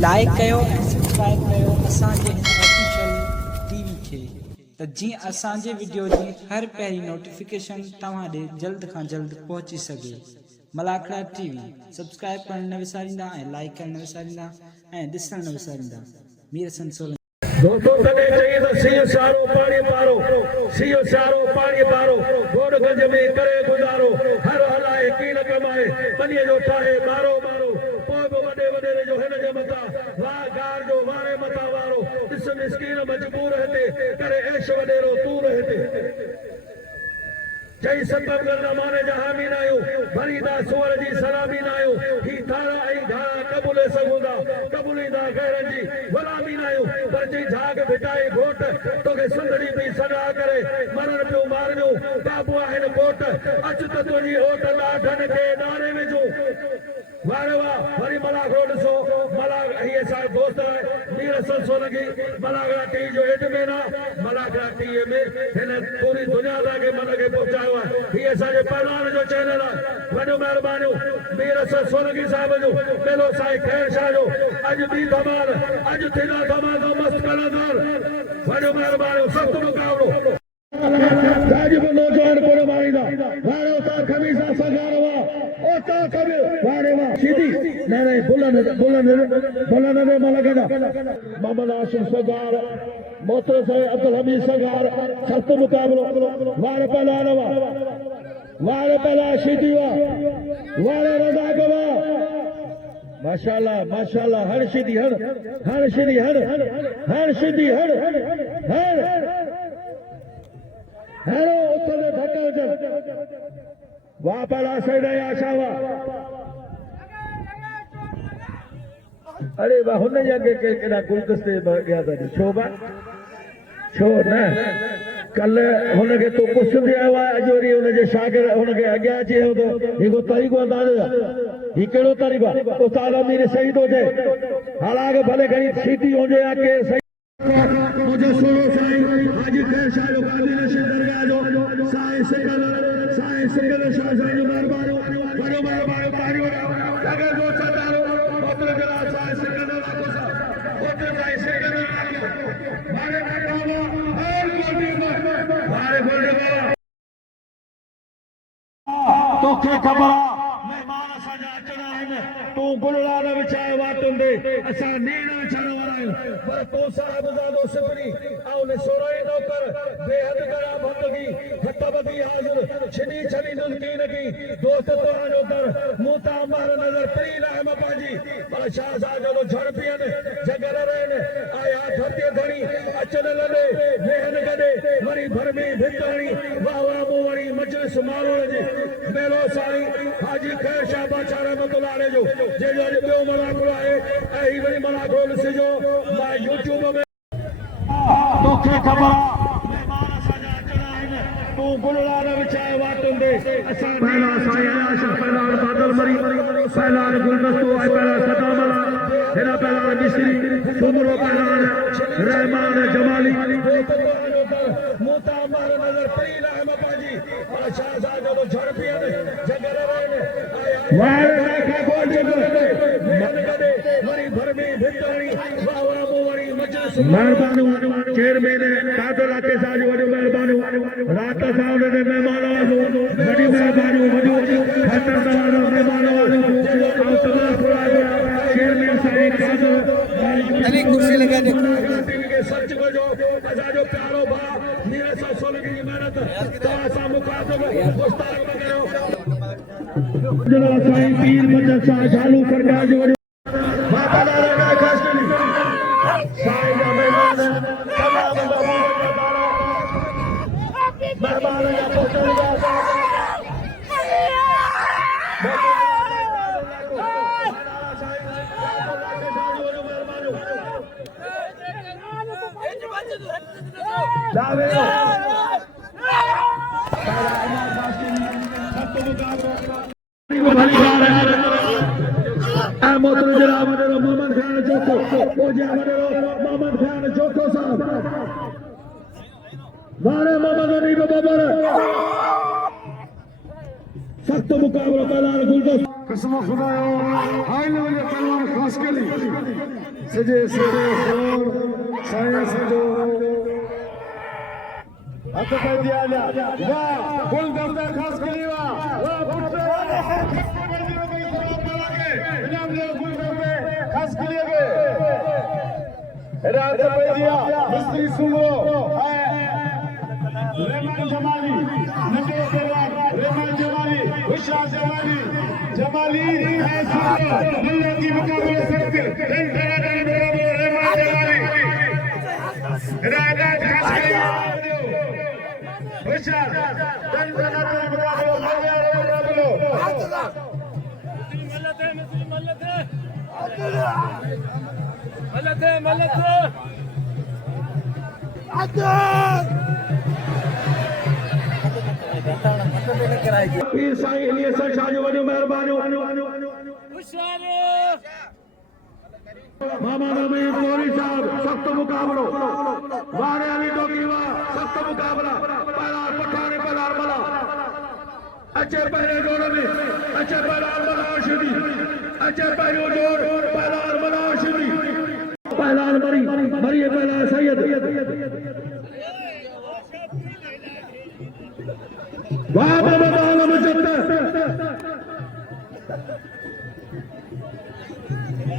Like कयो ऐं subscribe कयो असांजे हिन ऑफिशियल टीवी खे त जीअं असांजे वीडियो जी हर पहिरीं नोटिफिकेशन तव्हां ॾे जल्द खां जल्द पहुची सघे। मलाखड़ा टीवी सब्सक्राइब करण न विसारींदा ऐं लाइक करण न विसारींदा ऐं ॾिसण न विसारींदा। मीर संसोल दोस्तों तने चाहिए तो सीओ सारो पानी पारो, सीओ सारो पानी पारो, गोड़ गंज में करे गुजारो, हर हलाए कील कमाए, बनिए जो ठाए मारो मारो, पोइ बि वॾे वॾे जो हिन जे मथां वाह गार जो वारे मथां वारो, इस मिस्कीन मजबूर हिते करे ऐश वॾेरो तू रहते। जय सबब करना माने जहां भी ना आयो भरीदा सुवर जी सलामी ना आयो ही थारा आई धारा कबूले सगुंदा कबूलीदा गैरन जी गुलामी ना आयो पर जी झाग बिटाई घोट तोके सुंदरी भी सदा करे मरण पियो मारनो बाबू आहिन कोट अच त तुंहिंजी ओट लाठन के नारे में जो वारे वाह वरी मलाख रोड सो मलाख ये साहब दोस्त है मीर संसोलगी मलाखड़ा टी जो एडमिन मलाखड़ा टी में हिन पूरी दुनिया के मन के पहुंचायो है ये सारे पहलवान जो चैनल है वडो मेहरबानी मीर संसोलगी साहब जो पहलो साईं खैर शाह जो अज भी धमाल अज थीला धमाल तो मस्त कलाकार वडो मेहरबानी सख्त मुकाबलो गाजी में नौजवान को मारीदा वारे उतार खमीसा सगारवा ओता कबे वारे वाह सीधी नहीं बुलन ने मलगदा मोहम्मद आशिम सगार मोतर से अब्दुल हमीद सगार सख्त मुकाबलो वारे पहलवानवा वारे पहला सीधीवा वारे रजा गवा माशाल्लाह हर सीधी हर सीधी हर सीधी हर हेलो उत्तर धक्का वाह पहला साइड है आशावा अरे वाह हुन जगे केड़ा गुलदस्ते गया था शोभा छो न कल हुन के तो कुछ भी आयो अजोरी हुन जे शागिर हुन के अग्या जे तो हिको तरीको अंदाज ही केड़ो तरीको उस्ताद मेरे शहीद हो जाए हालांकि भले घणी सीटी हो जाए के सही मुझे सोलो साईं हाजी खैर शाह जो काबिल नशीद दरगाह जो साईं सिकल शाह साईं जो मेहरबानी बड़ो मेहरबानी पारियो अगर जो सतारो ओतरे जरा साईं सिकल लाको सा ओतरे साईं सिकल लाको मारे बाबा हर कोटी में मारे बोले बाबा तोखे खबर मेहमान असांजा अचणा आहिनि तूं गुलड़ा न विछाए वाटुंदे असां नीण अचण वारा आहियूं पर तो साहिब ज़ादो सिपरी ऐं निसोरोई नौकर बेहद करा बंदगी खतबदी हाज़िर छिनी छनी नुल्कीन की दोस्त तोहांजो दर मूं तां मार नज़र पई रहम पांजी पर शाह साहब जो झड़ पियनि जगल रहनि आया धरती धणी अचन लॾे वेहन गॾे वरी भरमी भितरणी वाह वाह मूं वरी मजलिस मारोड़ जी मेलो साईं हाजी खैर शाह बादशाह रहमतुल्लाह अलैह जो जेजो अॼु ॿियो मलाखड़ो आहे ऐं ही वरी मलाखड़ो ॾिसिजो मां यूट्यूब में तोखे खबर मेहमान असांजा अचणा आहिनि तूं गुलड़ा न विछाए वाटुंदे असां पहला साईं आशिक़ पहलवान बादल मरी पहलवान गुलदस्तो ऐं पहला सदामला हिन पहलवान मिस्री सुमरो पहलवान रहमान जमाली मूं तां मार नज़र पई रहम पांजी पर शाह साहब जो झड़ पियनि जगल रहनि वारे लाखा गोल जो वरी भरमी भितरणी वाह वाह मूं वरी मजलिस मेहरबानी चेयरमैन कादर राकेश साहब जो वॾो मेहरबानी रात साहब ने मेहमान वालो वॾी मेहरबानी वॾो खतरनाक मेहमान वालो ऐं तमामु थोरा चेयरमैन साईं कादर अरे कुर्सी लगा दे के सच को जो असांजो प्यारो भाउ मीर संसोलगी जी महिनत तव्हां सां मुखातिब उस्ताद वग़ैरह जला साईं पीर बचत शाह झालू सरकार जो बाबा लाला खास साईं जा मेहमान तमाम मेहमान या पुत्र दावे सख्त मुकाबला मोहतरम जनाब मोहम्मद खान जोको मोहम्मद खान जोको साहब मारे मोहम्मद अनीब बाबर सख्त मुकाबला पहलवान गुलदस्त कसम खुदायो हाई लेवल के पहलवान खास के लिए सजे सजे और साया सजो हक पे दिया वाह गुलदस्त खास के लिए वाह पुत्र इनाम ले गुलदस्त खास के लिए रात पे दिया मिस्त्री सुंगो रहमान जमाली नटे पहलवान रहमान जमाली हुशार जमाली जमाली है सुंगो मुल्ला की मुकाबले सकते रहमान जमाली राजा खास के लिए हुशार तन तनातन मुकाबले पीर साईं इलियास शाह जो वॾो महिरबानी मामा नबी कोरी साहब सख्त मुकाबलो वारे अली डोकीवा सख्त मुकाबला पहलवान पठाने पहलवान मला अच्छे पहले जोड़ में अच्छे पहलवान मला आशिदी अच्छे पहले जोड़ पहलवान मला आशिदी पहलवान मरी पहलवान सैयद वाह बाबा आलम जत्ता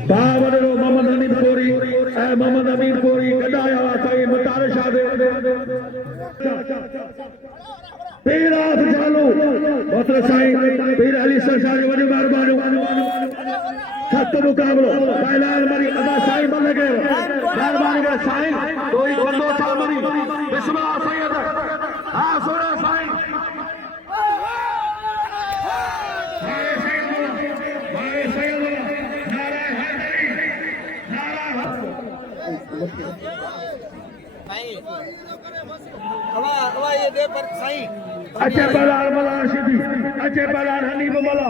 बाबरो मोहम्मद अमीन कोरी मोहम्मद अमीन कोरी गदाया वाई मतार शाह पीर आफ जालो मोहतरम साईं पीर अली शाह जो वॾो महिरबानी सख्त मुकाबलो पहलवान मरी अदा साईं बन लगे महिरबानी करे साईं कोई बंदो सा मरी बिस्मिल्लाह सैयद हां सोना साईं अच्छे पहलवान मला आशिदी अच्छे पहलवान हनीफ मला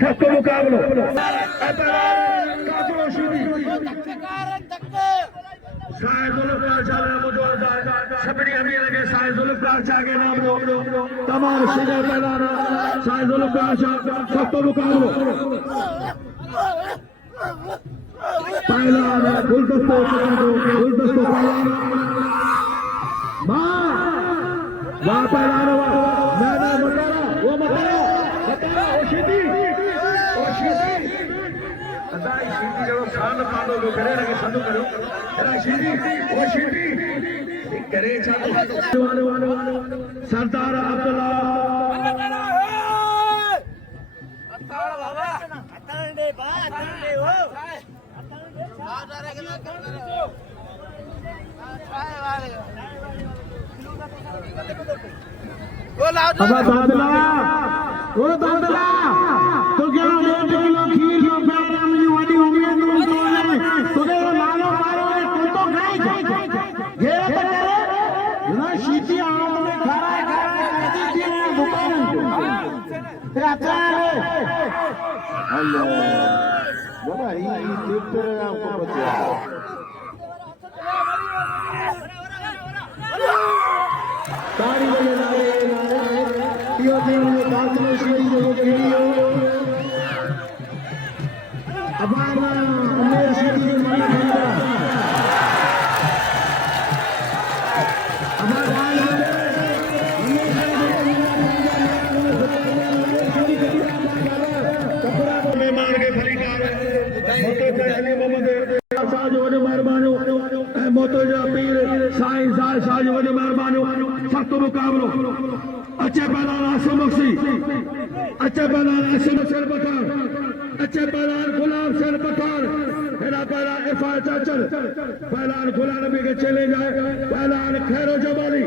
सख्त मुकाबलो काकरो शिदी साईं जुल्फकार शाह मौजूद सभिनी अमीर के साईं जुल्फकार शाह के नाम तमाम सीनियर पहलवान साईं जुल्फकार शाह सख्त मुकाबलो पहलवान गुलदस्तो पहलवान वाह पहलवान मैंने बताया वो शिदी अदाई शिदी जो खान पालो जो करे लगे संदू करो तेरा शिदी वो शिदी करे चालो सरदार अब्दुल्ला वो दादला तो क्या 1 किलो खीर लो पैसा मुझे वाली उम्मीद तो तूने लालो मारो तू तो खाई ये करे ना शीती आम में खड़ा कहती थी दुकान तेरा हेलो बाबा ये ट्रैक्टर आपको बचा तारी बजे नारे यो दिन में काफले सीधी जो वीडियो अबाना मेरे सीधी जो माना था अबाना कपड़ा को मेहमान के खरीदार मोतो अली मोहम्मद शाह जो वॾो महिरबानी मोतो जा पीर साईं शाह जो वॾो महिरबानी सख्त मुकाबलो अच्छे पहलवान आसिम बख्शी अच्छे पहलवान आसिम शेर पठान अच्छे पहलवान गुलाम शेर पठान मेरा पहलवान इरफान चाचर पहलवान गुलाम नबी के चले जाए पहलवान खैरो जमाली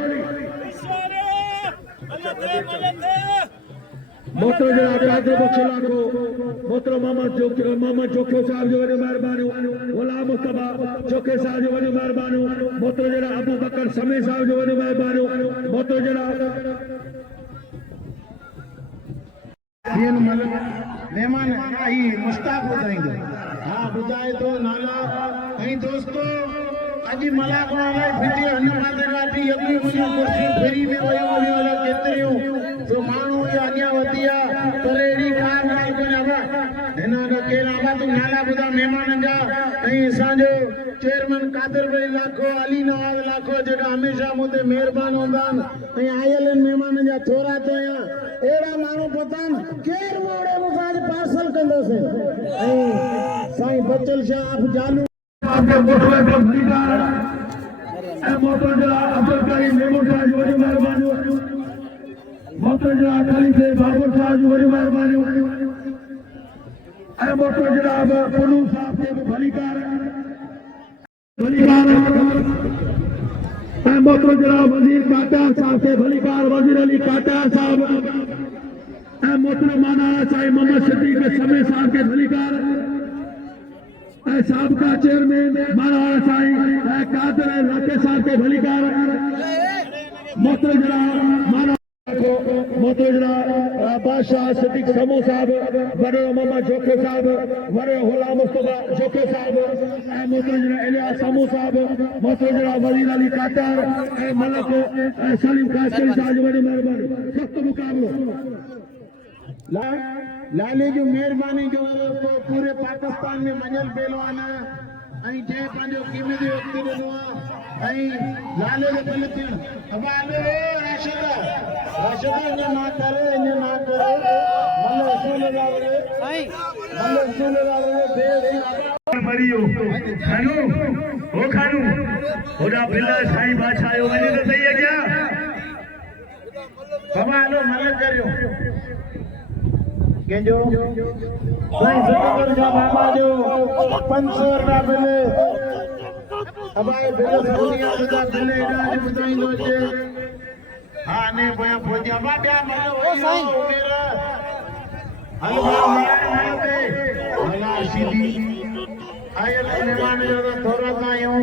मोहतरम जनाब कादर बख्शला को मोहतरम मोहम्मद जोखे साहब जो वॾी महिरबानी गुलाम मुस्तफा जोखे साहब जो वॾी महिरबानी मोहतरम जनाब अबू बकर समी साहब जो वॾी महिरबानी मोहतरम जनाब मेहमान आई मुश्ताक ॿुधाईंदो हा ॿुधाए थो नाला ऐं दोस्तो अॼु मलाक वाला फिटी हन माते राती अॻिली मुंहिंजी कुर्सी फेरी में वयूं हुयूं अलाए केतिरियूं तो माण्हू इहो अॻियां वधी आहे पर अहिड़ी का ॻाल्हि कोन्हे अबा हिन खां केरु अबा तूं नाला ॿुधा महिमाननि जा ऐं असांजो चेयरमैन कादर भाई लाखो अली नवाज़ लाखो जेका हमेशह मूं ते महिरबान हूंदा आहिनि ऐं आयल आहिनि महिमाननि जा थोरा त अहिड़ा माण्हू पहुता केरु मोड़े मूंखां अॼु पार्सल कंदोसीं ऐं साईं बचल शाह आप जालू आपके मोहतरम का भलीकार मोहतरम जनाब अब्दुल करीम मेमून साहब जो वॾी महिरबानी मोहतरम जनाब खलील बाबर साहब जो वॾी महिरबानी मोहतरम जनाब पुनू साहब के भलीकार मोहतरम जनाब वजीर काटा साहब के भलीकार वजीर अली काटा साहब मोहतरम माना साईं मोहम्मद सिद्दीक समय साहब के भलीकार साबका चेयरमैन महाराणा साईं कादर लाके साहब के भलीकार मोहतरम जनाब मोहतरम जनाब बादशाह सिद्दीक समू साहब वॾो मोहम्मद जोखे साहब वॾो गुलाम मुस्तफा जोखे साहब मोहतरम जनाब इलियास समू साहब मोहतरम जनाब वजीर अली काटर मलक सलीम कासरी साहब जो वॾी महिरबानी सख़्त मुक़ाबलो लाले जो मेहरबानी जो पूरे पाकिस्तान में मंझल पहलवान ऐं जंहिं पंहिंजो क़ीमती वक़्त ॾिनो आहे ऐं लाले जो भले थियण अब आलो राशिद ईअं ना करे मल असूल खानू हो खानू होड़ा बिल्ला साईं बादशाह आयो वञे तो सही है क्या बाबा आलो मल करियो कंहिंजो साईं सिकंदर जा बाबा जो 500 रुपया मिले अबाए बिल दुनिया बुधा बिल इलाज ॿुधाईंदो अचे हा ने पोयां पहुची अबा ॿिया मलो ओ साईं मेरा हलवा मारे पे हला सीधी आयल मेहमान जो थोरा आहियूं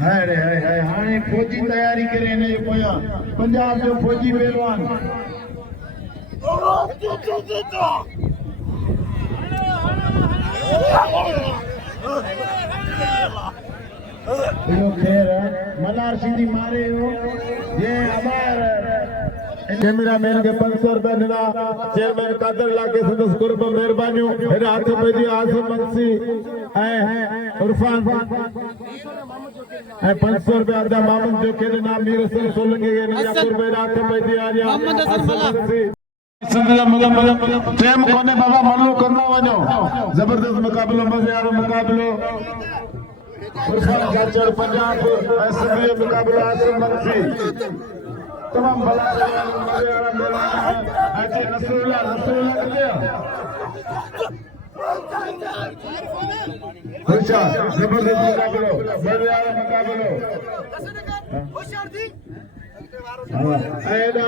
हाय रे हाय हाणे फौजी तयारी करे हिन जो पोयां पंजाब जो फौजी पहलवान खैर मलार सीधी मारे ये अबार कैमरा मैन के 500 रुपया दिला चेयरमैन कादर लाके सदस्य कुर्ब मेहरबानियों हेरे हाथ पे दियो आसिम मंसी उर्फान 500 रुपया अदा मामूद जो के नाम मीर रसूल सोलंगे के ना कुर्ब हाथ पे दिया आ प्रेम कोने बाबा मनो करना वनो जबरदस्त मुकाबलो मजेदार मुकाबलो उर्फान गाचर पंजाब असली मुकाबला आसिम मंसी तमाम भला आज नसरुल्लाह कर होशियार जबरदस्त मुकाबलो मजेदार मुकाबलो ऐना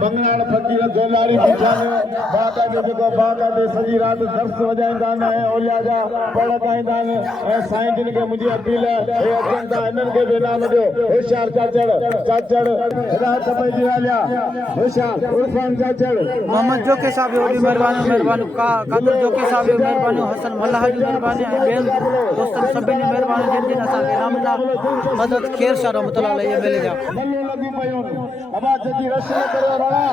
मंगलाड़ फकीर जोलारी बिछायो बाका जो बाका दे सजी रात दर्स वजाइंदा ने ओलिया जा पढ़ गाइंदा ने ऐ साईं जिन के मुझे अपील है ए अजंता इनन के बेना मजो होशियार चाचड़ रात पे दिवालिया होशियार उर्फान चाचड़ मोहम्मद जोके साहब जो मेहरबानी कादर जोके साहब जो मेहरबानी हसन मल्लाह जो मेहरबानी बेन दोस्तन सभी ने मेहरबानी जिन जिन असा के नामला हजरत खैर शाह रहमतुल्लाह अलैहि मिले जा मल्लो लगी पयो अबा जदी रस्म करो राणा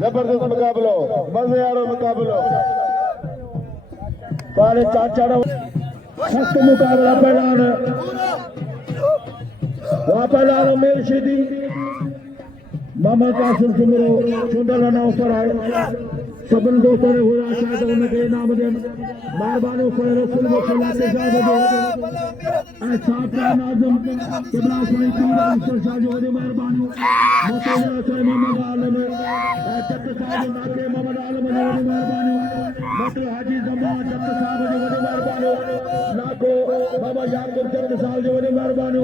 जबरदस्त मुकाबलो मजेदार मुकाबलो बारे चाचड़ सख्त मुकाबला पहलान मेर शिदी मामा कासिम सुमरो चुंडल अनाउंसर है सभिनी दोस्तों ने हुआ शायद उनके नाम दे मेहरबानी कोई रसूल सल्लल्लाहु अलैहि वसल्लम ऐ साहब का नाज़म किबला कोई तीर अफसर शाह जो वडी मेहरबानी मोहतरम साईं मोहम्मद आलम ऐ चक साहब नाके मोहम्मद आलम ने वडी मेहरबानी मोटर हाजी जमान दत्त साहब जो वॾी महिरबानी नाको बाबा याकूब चंद साहब जो वॾी महिरबानी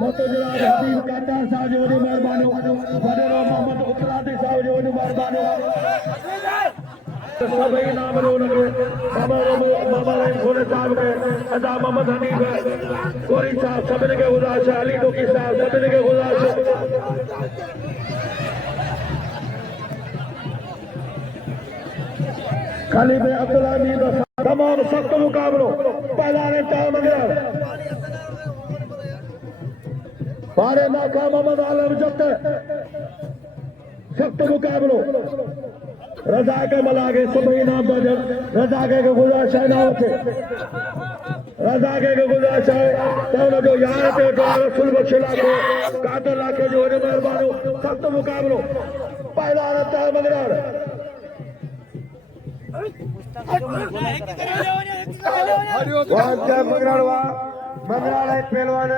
मोटर जनाब हबीब काटा साहब जो वॾी महिरबानी वॾेरो मोहम्मद उतरादी साहब जो वॾी महिरबानी सभई नाम जो उनके बाबा घोड़े साहब के अदा मोहम्मद हनीफ गोरी साहब सभिनी खे गुज़ारिश आहे अली डोकी साहब सभिनी खे गुज़ारिश आहे खाली में अब्दुल्ला मीर तमाम सख्त मुकाबलो पहलाने टाइम अगर बारे नाका मोहम्मद आलम जब सख्त मुकाबलो रजा के मलागे सभी नाम बजर रजा के गुजारिश है ना होते रजा के गुजारिश है तो जो यार थे तो रसूल बख्शिला को कातर लाके जो है मेहरबानी सख्त मुकाबलो पहलाने टाइम अगर मंगराड़ा पहलवान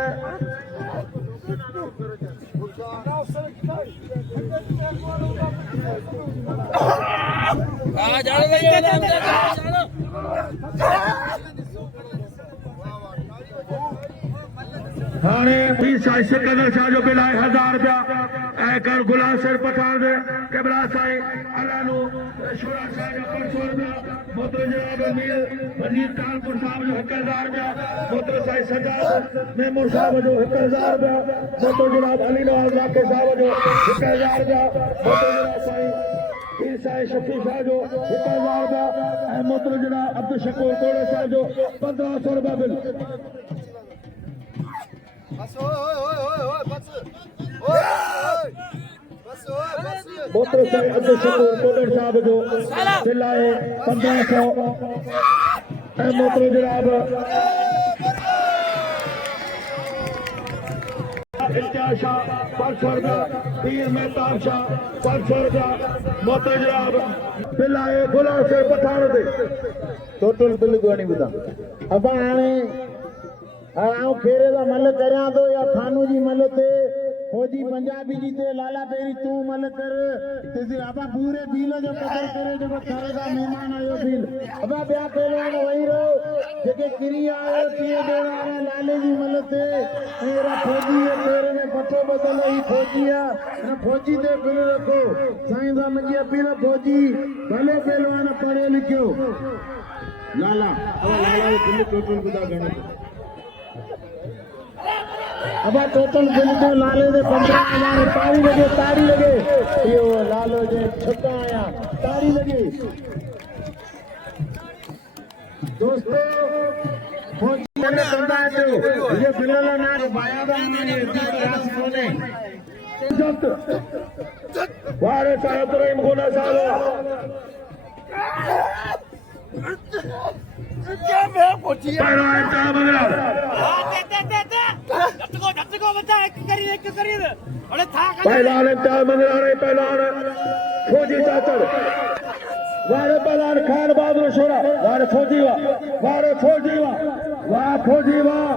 हाणे भी सिकंदर शाह जो बिल आहे 1000 रुपया ऐं कर गुलाम सिर पठान दे केबला साईं अलानू शोरा शाह जो 500 रुपया मोतो जनाब मीर वजीर कानपुर साहब जो 1000 रुपया मोतो साईं सजाद मेमूर साहब जो 1000 रुपया मोतो जनाब अली नवाज वाके साहब जो 1000 रुपया मोतो जनाब साईं पीर साईं शफी शाह जो 1000 रुपया ऐं मोतो जनाब अब्दुल शकूर कोड़े साहब जो 1500 रुपया बिल मोटर साईं अब्दुल शकूर कोडर साहब जो बिल आहे 1500 ऐं मोटर जनाब इम्तियाज शाह 500 रुपया पीर मेहताब शाह 500 रुपया मोटर जनाब बिल आहे गुलाम सिर पठान ते टोटल बिल घणी ॿुधां अब हाणे फेरे का मल करियां तो या थानू जी मल थे फौजी पंजाबी जी थे लाला पेरी तू मल कर ते अबा पूरे बिल जो कदर करे जो थारे का मेहमान आयो बिल अबा ब्या पहलवान वही रहो जेके किरी आयो तीए देना लाले जी मल थे मेरा फौजी है तेरे में पटो बदल ही फौजी है ना फौजी दे बिल रखो साईं दा मुझे अपील फौजी भले पहलवान पढ़े लिखो लाला अब लाला ये बिल टोटल बुदा गणो अब टोटल बिल तो लाले दे 15,000 ताड़ी लगे यो लालो जे छक्का आया ताड़ी लगी दोस्तों फौजी ने करना है ये बिलला ना बाया दा ने रास कोने जब वारे साहब रहीम गोना साहब क्या मैं पहुंची पहला टाइम अगर झटको बच्चा एक करी अरे था पहलान टाइम अगर पहलान फौजी चाचड़ वारे पहलान खान बहादुर शोरा वारे फौजी वाह फौजी वाह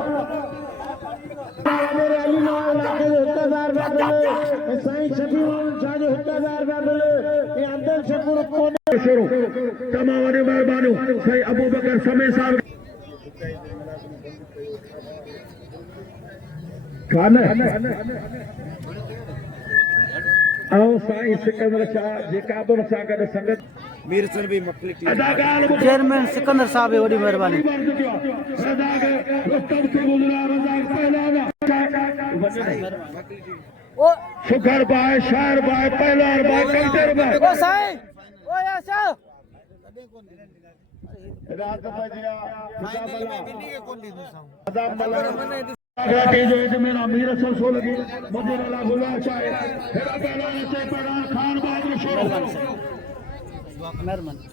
मेरे अली नवाज इलाके जो 1000 रुपया मिले साईं शफी शाह जो 1000 रुपया मिले ये अब्दुल शकूर कोडे शुरू तमाम वॾी महिरबानी साईं अबू बकर समय साहब खाने आओ साईं सिकंदर शाह जेका बि सां गॾु संगत मीर सर भी मखली चेयरमैन सिकंदर साहब वॾी महिरबानी शुगर भाई शायर भाई पहलवान भाई कंटर भाई ओ साईं ओ यासा रात बजिया आदम बला आगे जो है मेरा मीर असल सो लगी मुझे वाला गुला चाहे हेरा पहलवान से पहलवान खान बहादुर शोर मेहरबानी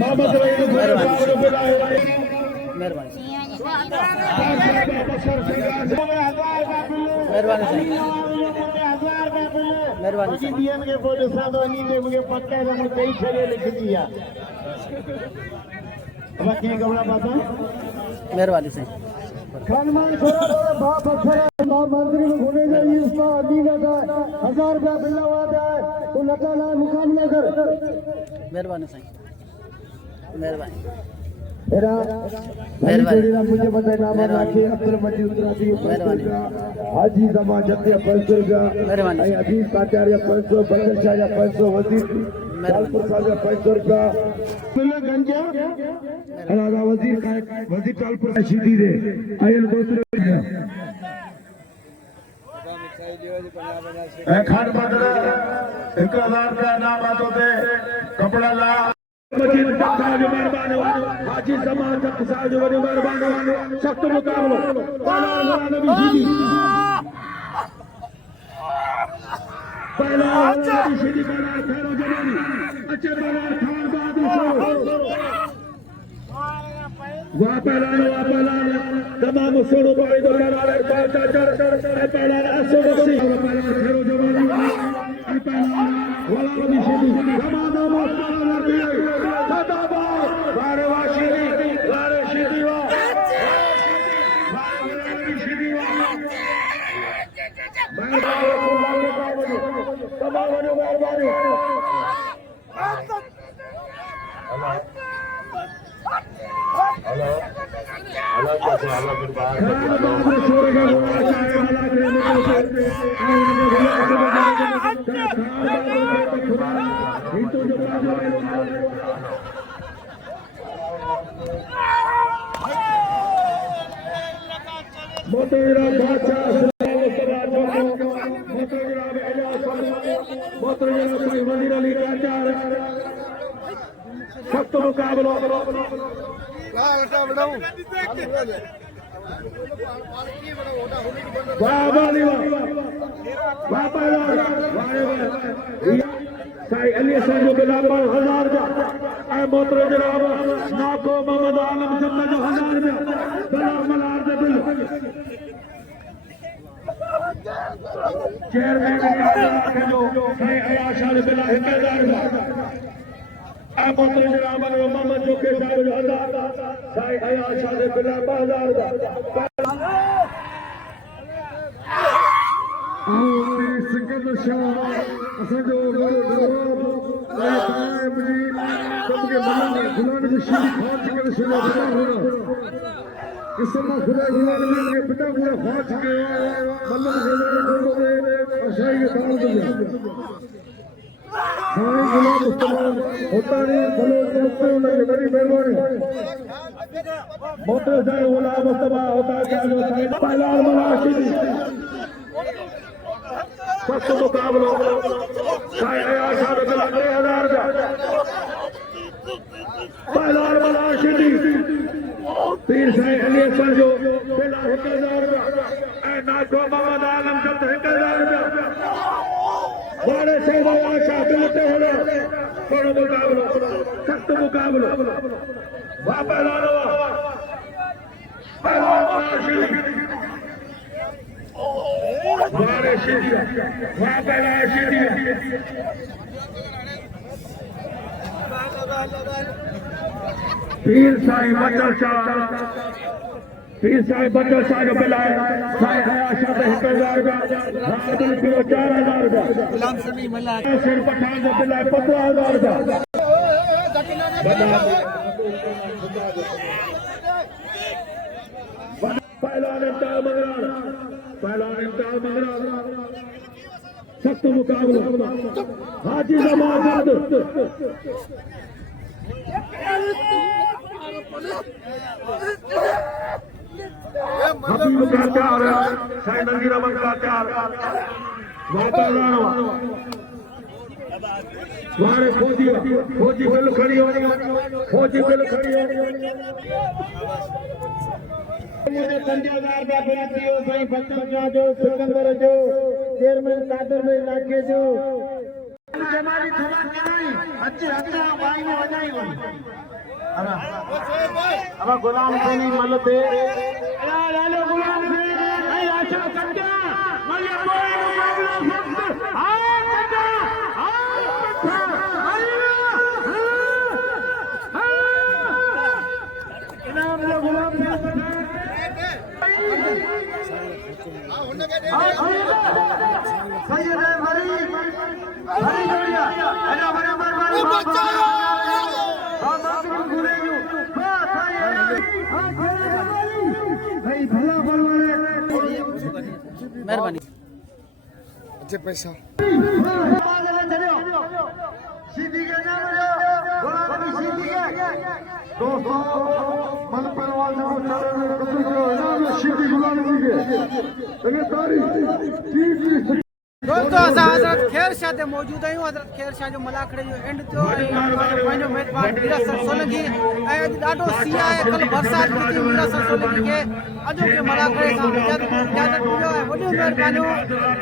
मोहम्मद रहीम साहब ने बुलाया मेहरबानी मेहरबानी डीएम के बोले सादो नींदे मुझे पक्का है मुझे कई छले लिख दिया अब क्या गवड़ा बाबा मेहरबानी से खानमान छोरा बाप अक्षर मंत्री को घूमे जाइए इसका अभी का 1000 रुपया बिल हुआ है तो लगा ना मुकाबला कर मेहरबानी साईं, मेहरबानी। मेरा मेहरबानी मुझे बताए नाम राखी अब्दुल मजीद उतराती हाजी जमा जत्ते 500 रुपया मेहरबानी। अजीज काचार्य 500 बंदर शाह 500 वजीर लालपुर साहब 500 रुपया गंजा हलाला वजीर लालपुर सीधी दे आयल दूसरे खान बदर 1000 रुपया नाम आतो ते कपड़ा ला मजीद साहब मेहरबान हाजी जमान साहब वॾो मेहरबान सख़्तु मुक़ाबिलो पहला नबी सीधी पहला नबी सीधी पहला खैरो जमानी अच्छे पहला खान बहादुर वाह पहला तमाम सोनो भाई दो पहला पहला असो बसी पहला खैरो जमानी पहला वाला नबी सीधी तमाम सख्त मुकाबलो साईं अली असां जो बिला 1000 जा ऐं मोहतरम जनाब नाको मोहम्मद आलम जम्मा जो 1000 रुपया बिला मलार दे बिल चेयरमैन जो साईं अयाशा दे बिला 1000 रुपया ऐं मोहतरम जनाब मोहम्मद जोके साहब जो 1000 साईं अयाशा दे बिला 2000 रुपया सिकंदर शाह असांजो गुलाम शीर ख़ान करे छॾियो किस्म खुदा गुलाम के पिता पूरा ख़ान के असाई के साल दिया साईं गुलाम मुस्तफा होता नहीं भलो दोस्त उनकी बड़ी मेहरबानी मोटे साईं गुलाम मुस्तफा होता क्या जो साईं पहला मलाशिदी सख्त मुकाबलो साईं अयाशा दे बिला 3000 जा पहला मलाशिदी पीर साईं अली असन जो बिला 1000 रुपया ऐं नाको मोहम्मद आलम जो 1000 रुपया वाले साईं अयाशा बिल ते होले थोड़ो मुकाबलो सख्त मुकाबलो वाह पहला मलाशिदी वारे सीधी वाह पहला सीधी पीर साईं बचल शाह जो बिल आहे साईं अयाशा ते 1000 रुपया बहादुर पियो 4000 रुपया गुलाम समी मल्ला सिर पठान जो बिल आहे 15000 रुपया पहलवान इम्तिहान मंगरान सख्त मुकाबला हाजी जमात हबीब का प्यार साईं नंगीरा मंगला प्यार वारे फौजी बिल खड़ी हो मुझे 50,000 रुपया बिल दियो साईं बच्चन शाह जो सिकंदर जो चेयरमैन कादर में इलाके जो जमाली थोड़ा कराई अच्छे हत्या भाई ने वजाई हो अब गुलाम सिंह मलते लालो गुलाम सिंह आई आशा कट्टा मल्ले कोई मुकाबला फक्त आ कट्टा इनाम लो गुलाम सिंह सैयद हरी जोड़िया अरे बराबर महिरबानी दोस्तों असां हज़रत ख़ैर शाह ते मौजूद आहियूं हज़रत ख़ैर शाह जो मलाखड़े जो एंड थियो पंहिंजो मेज़बान वीरासर सोलंकी ऐं अॼु ॾाढो सीउ आहे कल्ह बरसाति थी थी वीरासर सोलंकी खे अॼोके मलाखड़े सां इजाज़त ॾियो ऐं वॾियूं महिरबानियूं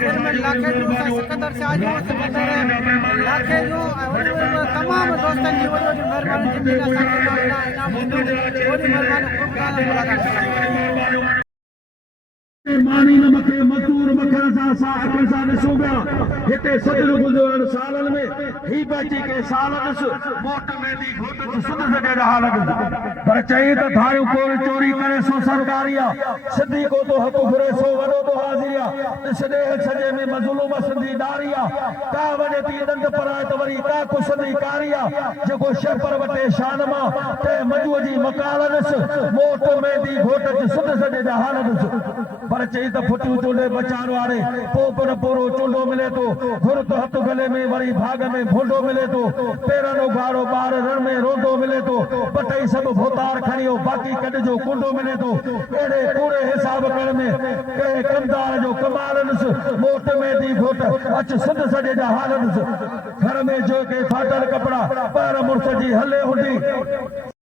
चेयरमैन लाखे जूं सिकंदर शाह जूं सिकंदर लाखे जूं ऐं वॾियूं तमामु दोस्तनि जी वॾी वॾी महिरबानी जिन असांखे इनाम ॾिनो वॾी महिरबानी मानी नमके मजदूर मखण सां अखियुनि सां ॾिसूं पिया हिते सदियूं गुज़रण सालनि में ही बची के साल ॾिस मोट में दी घोट सुध सॼे हाल पर चई त धारियूं कोई चोरी करे सो सरकारी आहे सिधी को तो हक़ घुरे सो वॾो तो हाज़िरी आहे ॾिस ॾे सॼे में मज़लूम सिंधी डारी आहे का वञे थी ॾंद पराए त वरी का कुसंदी कारी आहे जेको शेपर वटे शान मां ते मजूअ जी मकाल ॾिस मोट में दी घोट सुध सॼे हाल ॾिस पर चई त फुटियूं चूंडे बचाइण वारे पोइ पर पूरो चूंडो मिले थो घुर तो हथ गले में वरी भाग में भूंडो मिले थो पेरनो गारो ॿार रण में रोंदो मिले थो बटई सभु भोतार खणियो बाक़ी कॾ जो कुंडो मिले थो अहिड़े पूरे हिसाब करण में कंहिं कमदार जो कमाल ॾिस मोट में दी घोट अच सिंध सॼे जा हाल ॾिस घर में जो के फाटल कपिड़ा ॿार मुड़ुस जी हले हुंदी